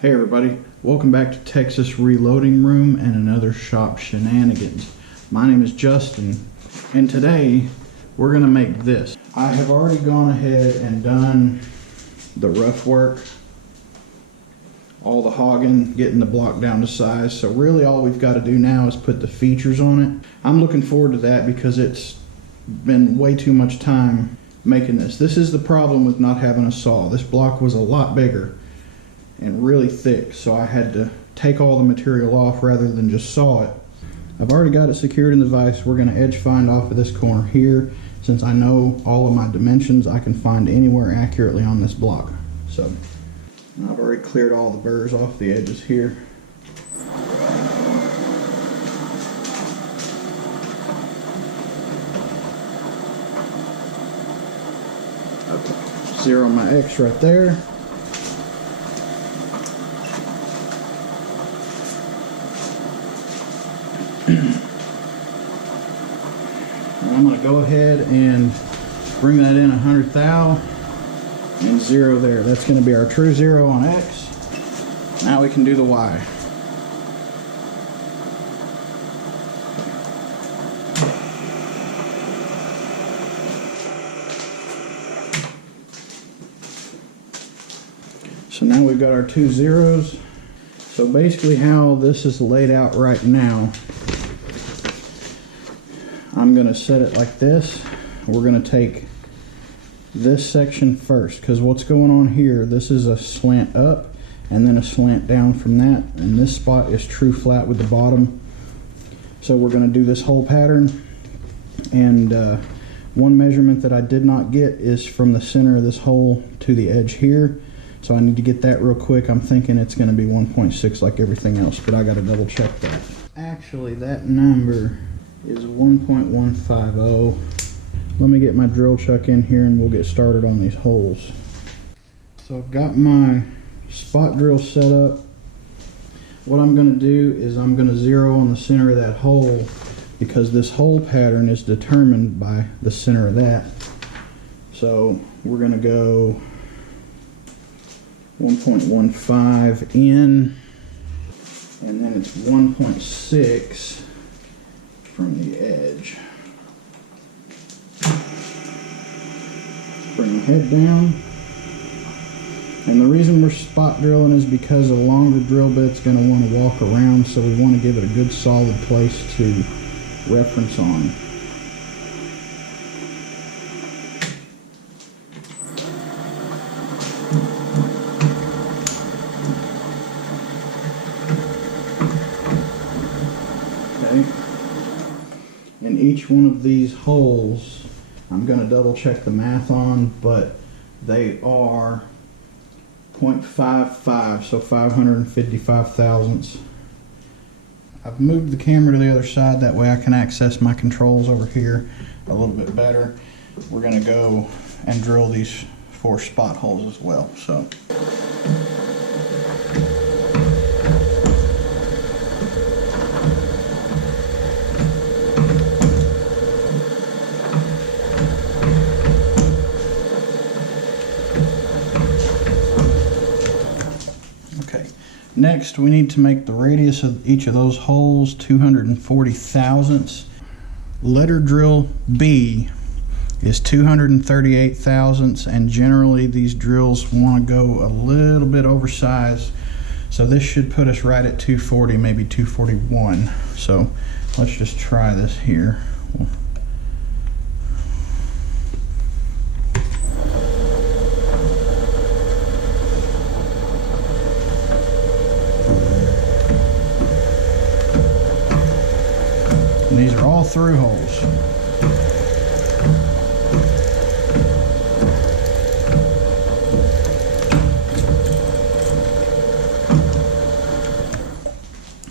Hey everybody, welcome back to Texas Reloading Room and another shop shenanigans. My name is Justin, and today we're gonna make this. I have already gone ahead and done the rough work, all the hogging, getting the block down to size. So really all we've got to do now is put the features on it. I'm looking forward to that because it's been way too much time making this. This is the problem with not having a saw. This block was a lot bigger and really thick, so I had to take all the material off rather than just saw it. I've already got it secured in the vise. We're going to edge find off of this corner here. Since I know all of my dimensions, I can find anywhere accurately on this block. So I've already cleared all the burrs off the edges here. Okay. Zero my X right there. I'm going to go ahead and bring that in 100 thou and zero there. That's going to be our true zero on X. Now we can do the Y. So now we've got our two zeros. So basically how this is laid out right now, I'm going to set it like this. We're going to take this section first, because what's going on here, this is a slant up and then a slant down from that, and this spot is true flat with the bottom. So we're going to do this whole pattern, and one measurement that I did not get is from the center of this hole to the edge here. So I need to get that real quick. I'm thinking it's going to be 1.6 like everything else, but I got to double check that. Actually, that number is 1.150. Let me get my drill chuck in here and we'll get started on these holes. So I've got my spot drill set up. What I'm going to do is I'm going to zero on the center of that hole, because this hole pattern is determined by the center of that. So we're going to go 1.15 in, and then it's 1.6 from the edge. Bring the head down. And the reason we're spot drilling is because a longer drill bit's going to want to walk around, so we want to give it a good solid place to reference on. In each one of these holes, I'm going to double check the math on, but they are 0.55, so 555 thousandths. I've moved the camera to the other side, that way I can access my controls over here a little bit better. We're going to go and drill these 4 spot holes as well. So. Next, we need to make the radius of each of those holes 240 thousandths. Letter drill B is 238 thousandths, and generally these drills want to go a little bit oversized. So this should put us right at 240, maybe 241. So let's just try this here. And these are all through holes.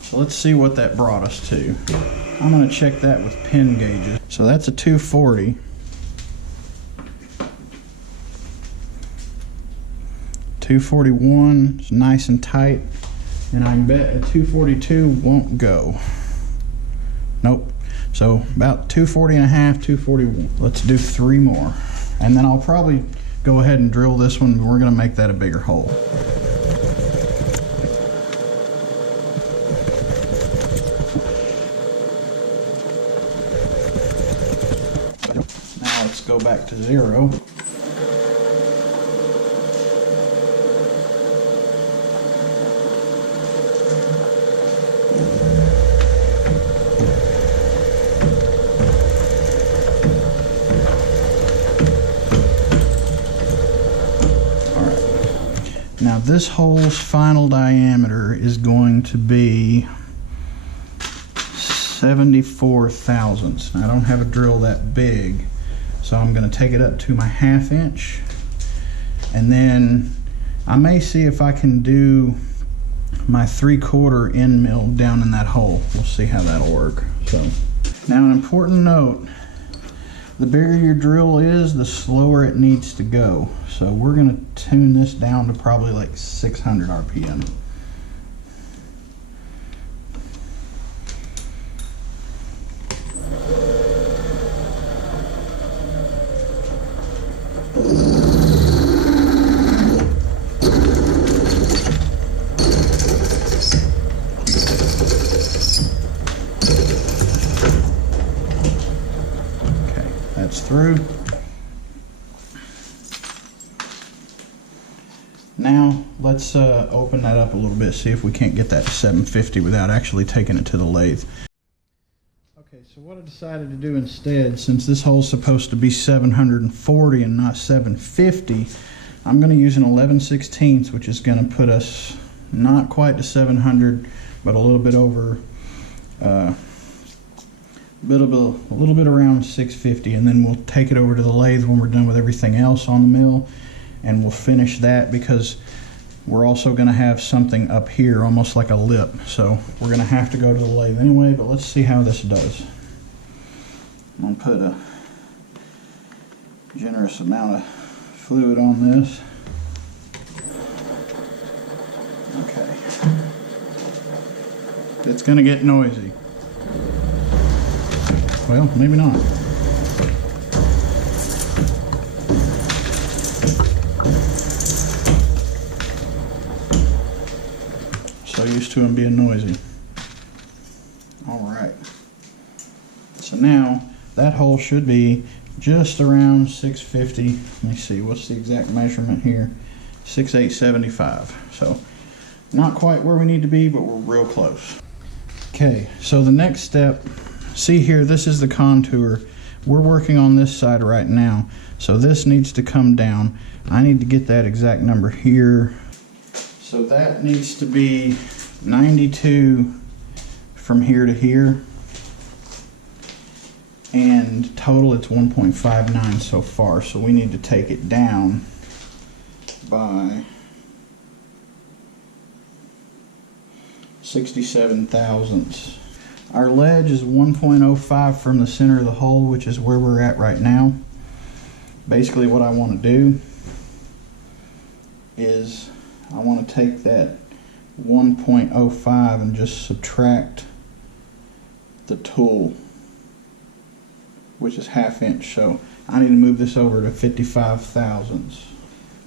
So let's see what that brought us to. I'm going to check that with pin gauges. So that's a 240. .241 is nice and tight, and I bet a 242 won't go. Nope, So about 240.5, 241. Let's do 3 more. And then I'll probably go ahead and drill this one. We're gonna make that a bigger hole. Now let's go back to 0. Now this hole's final diameter is going to be 74 thousandths. I don't have a drill that big, so I'm going to take it up to my 1/2 inch, and then I may see if I can do my 3/4 end mill down in that hole. We'll see how that'll work. So now an important note: the bigger your drill is, the slower it needs to go. So we're going to tune this down to probably like 600 RPM. Okay, that's through. Now let's open that up a little bit, see if we can't get that to 750 without actually taking it to the lathe. Okay, so what I decided to do instead, since this hole's supposed to be 740 and not 750, I'm going to use an 11/16, which is going to put us not quite to 700, but a little bit over, a little bit around 650, and then we'll take it over to the lathe when we're done with everything else on the mill, and we'll finish that, because we're also going to have something up here almost like a lip, so we're going to have to go to the lathe anyway. But let's see how this does. I'm going to put a generous amount of fluid on this. Okay, it's going to get noisy. Well, maybe not. So used to them being noisy. Alright. So now that hole should be just around 650. Let me see, what's the exact measurement here? 6875. So not quite where we need to be, but we're real close. Okay, so the next step, see here, this is the contour. We're working on this side right now. So this needs to come down. I need to get that exact number here. So that needs to be 92 from here to here, and total it's 1.59 so far, so we need to take it down by 67 thousandths. Our ledge is 1.05 from the center of the hole, which is where we're at right now. Basically what I want to do is I want to take that 1.05 and just subtract the tool, which is 1/2 inch. So I need to move this over to 55 thousandths.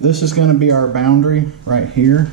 This is going to be our boundary right here.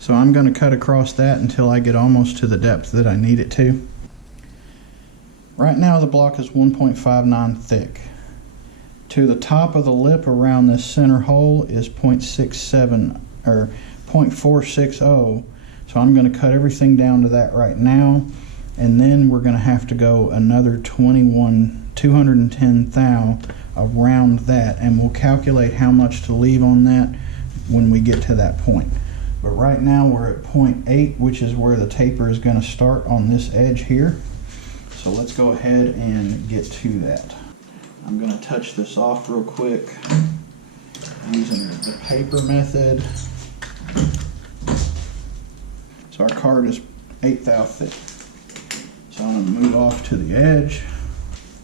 So I'm going to cut across that until I get almost to the depth that I need it to. Right now the block is 1.59 thick. To the top of the lip around this center hole is 0.67 or 0.460. So I'm going to cut everything down to that right now, and then we're going to have to go another 210 thou around that, and we'll calculate how much to leave on that when we get to that point. But right now we're at 0.8, which is where the taper is going to start on this edge here. So let's go ahead and get to that. I'm going to touch this off real quick using the paper method. So our card is 8 thou thick. So I'm going to move off to the edge.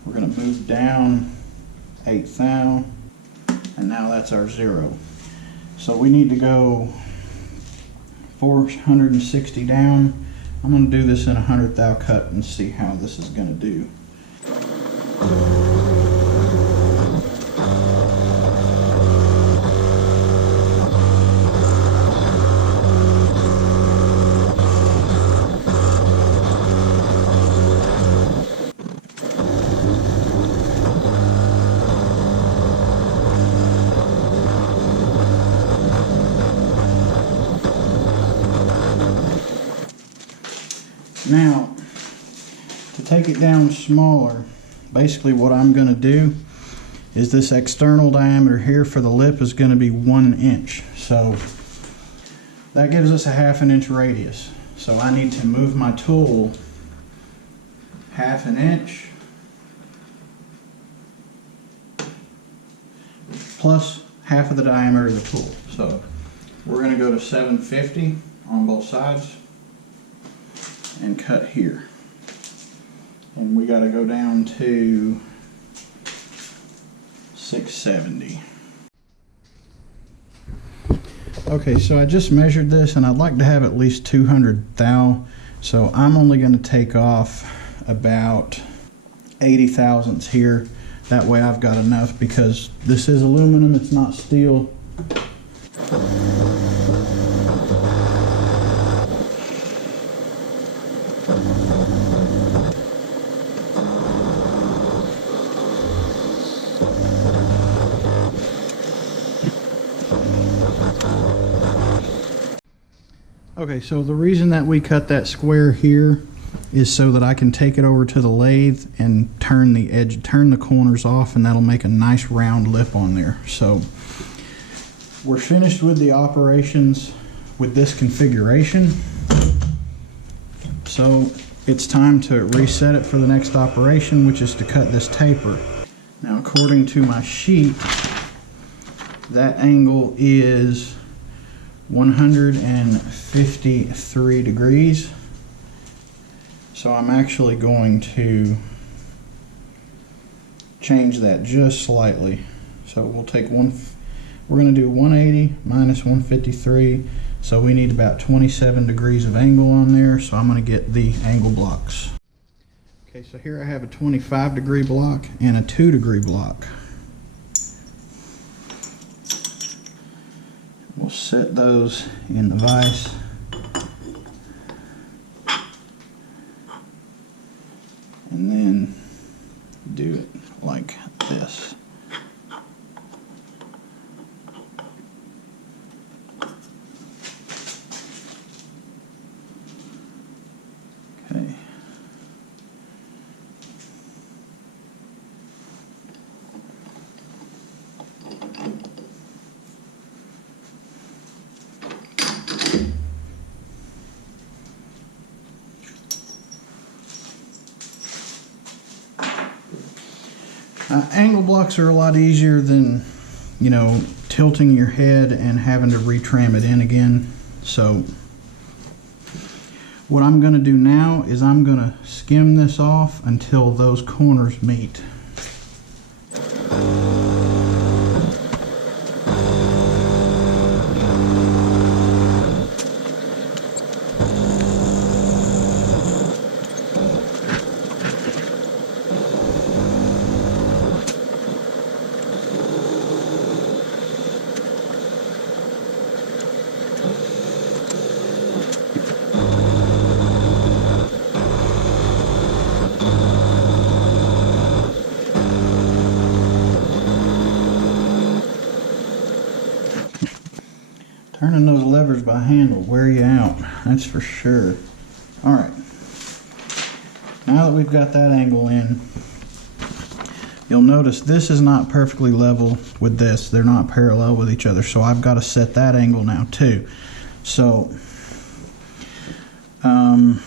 We're going to move down 8 thou, and now that's our 0. So we need to go 460 down. I'm going to do this in a 100 thou cut and see how this is going to do. Now, to take it down smaller, basically what I'm going to do is this external diameter here for the lip is going to be 1 inch. So that gives us a 1/2 inch radius. So I need to move my tool 1/2 inch plus half of the diameter of the tool. So we're going to go to 750 on both sides and cut here. And we got to go down to 670. Okay, so I just measured this and I'd like to have at least 200 thou. So I'm only going to take off about 80 thousandths here. That way I've got enough, because this is aluminum, it's not steel. Okay, so the reason that we cut that square here is so that I can take it over to the lathe and turn the corners off, and that'll make a nice round lip on there. So we're finished with the operations with this configuration. So it's time to reset it for the next operation, which is to cut this taper. Now, according to my sheet, that angle is 153 degrees. So I'm actually going to change that just slightly. So we'll take we're going to do 180 minus 153. So we need about 27 degrees of angle on there. So I'm going to get the angle blocks. Okay, so here I have a 25 degree block and a 2 degree block. We'll set those in the vise. And then do it like this. Okay. Angle blocks are a lot easier than, you know, tilting your head and having to retram it in again. So what I'm going to do now is I'm going to skim this off until those corners meet. Turning those levers by hand will wear you out, that's for sure. Alright, now that we've got that angle in, you'll notice this is not perfectly level with this. They're not parallel with each other, so I've got to set that angle now too. So I'm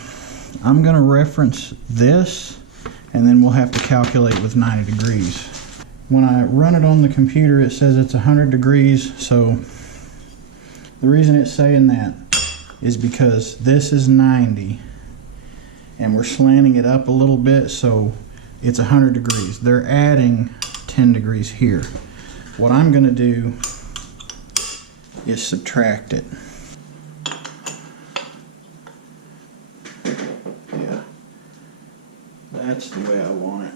going to reference this, and then we'll have to calculate with 90 degrees. When I run it on the computer, it says it's 100 degrees, so the reason it's saying that is because this is 90 and we're slanting it up a little bit, so it's 100 degrees. They're adding 10 degrees here. What I'm going to do is subtract it. Yeah, that's the way I want it.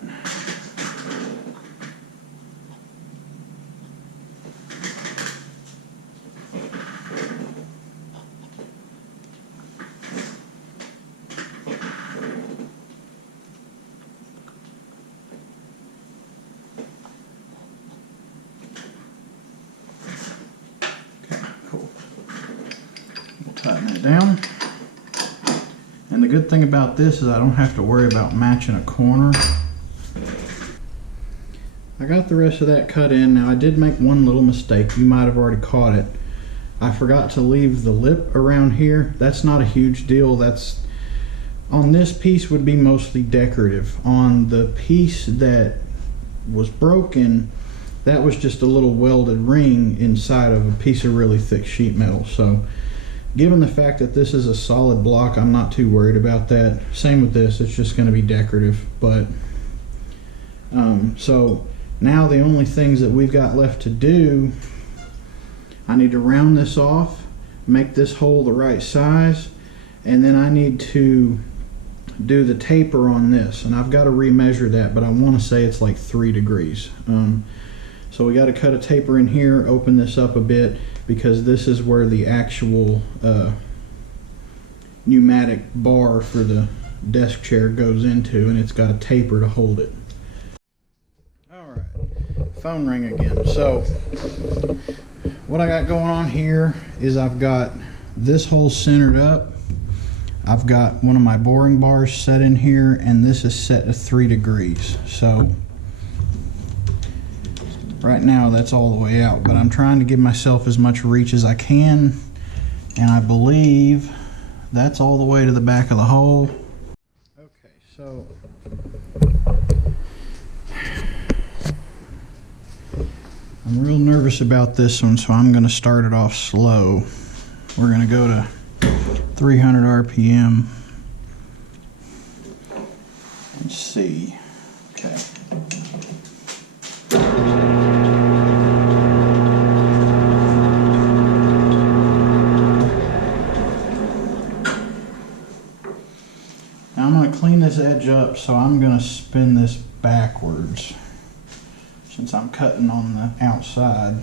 tighten it down. And the good thing about this is I don't have to worry about matching a corner. I got the rest of that cut in. Now I did make one little mistake. You might have already caught it. I forgot to leave the lip around here. That's not a huge deal. That's on this piece would be mostly decorative. On the piece that was broken, that was just a little welded ring inside of a piece of really thick sheet metal. So given the fact that this is a solid block, I'm not too worried about that. Same with this, it's just going to be decorative. But so now the only things that we've got left to do, I need to round this off, make this hole the right size, and then I need to do the taper on this. And I've got to remeasure that, but I want to say it's like 3 degrees. So we got to cut a taper in here, open this up a bit, because this is where the actual pneumatic bar for the desk chair goes into, and it's got a taper to hold it. Alright, phone ring again. So what I got going on here is I've got this hole centered up. I've got one of my boring bars set in here, and this is set to 3 degrees. So right now that's all the way out, but I'm trying to give myself as much reach as I can, and I believe that's all the way to the back of the hole. Okay, so I'm real nervous about this one, so I'm going to start it off slow. We're going to go to 300 RPM. Let's see. Okay. Now I'm going to clean this edge up, so I'm going to spin this backwards since I'm cutting on the outside.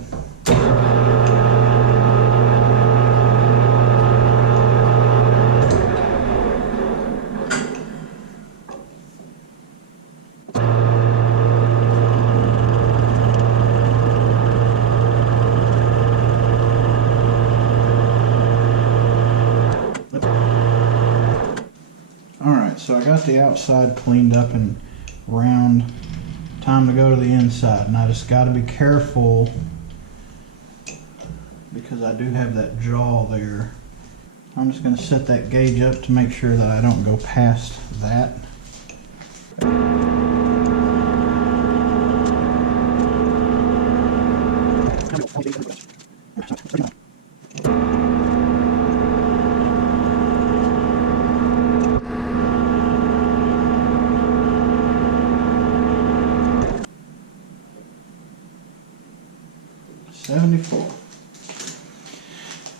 Alright, so I got the outside cleaned up and round. Time to go to the inside, and I just got to be careful because I do have that jaw there. I'm just going to set that gauge up to make sure that I don't go past that.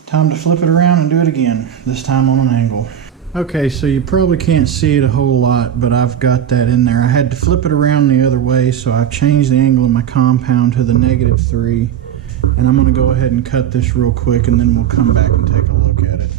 Time to flip it around and do it again, this time on an angle. Okay, so you probably can't see it a whole lot, but I've got that in there. I had to flip it around the other way, so I've changed the angle of my compound to the -3. And I'm going to go ahead and cut this real quick, and then we'll come back and take a look at it.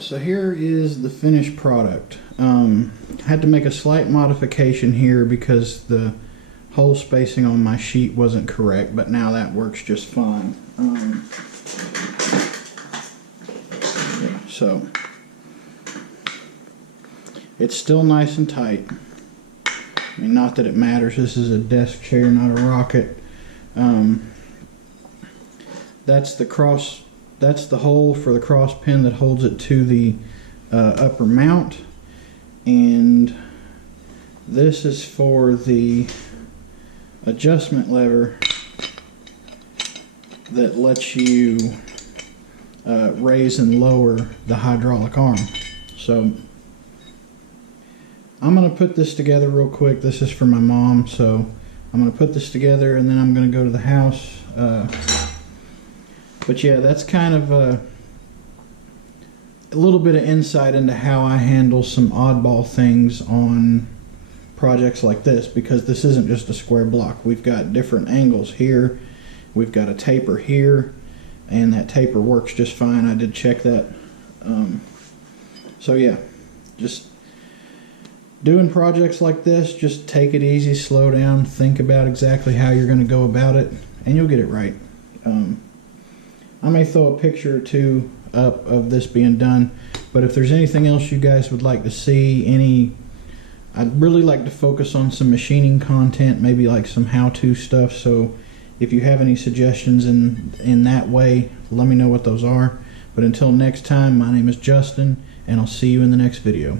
So here is the finished product. Had to make a slight modification here because the hole spacing on my sheet wasn't correct, but now that works just fine. Yeah, so it's still nice and tight. I mean, not that it matters. This is a desk chair, not a rocket. That's the cross. That's the hole for the cross pin that holds it to the upper mount, and this is for the adjustment lever that lets you raise and lower the hydraulic arm. So I'm going to put this together real quick. This is for my mom, so I'm going to put this together and then I'm going to go to the house. But yeah, that's kind of a little bit of insight into how I handle some oddball things on projects like this, because this isn't just a square block. We've got different angles here. We've got a taper here, and that taper works just fine. I did check that. So yeah, just doing projects like this, just take it easy, slow down, think about exactly how you're going to go about it, and you'll get it right. I may throw a picture or two up of this being done, but if there's anything else you guys would like to see, I'd really like to focus on some machining content, maybe like some how-to stuff. So if you have any suggestions in that way, let me know what those are. But until next time, my name is Justin, and I'll see you in the next video.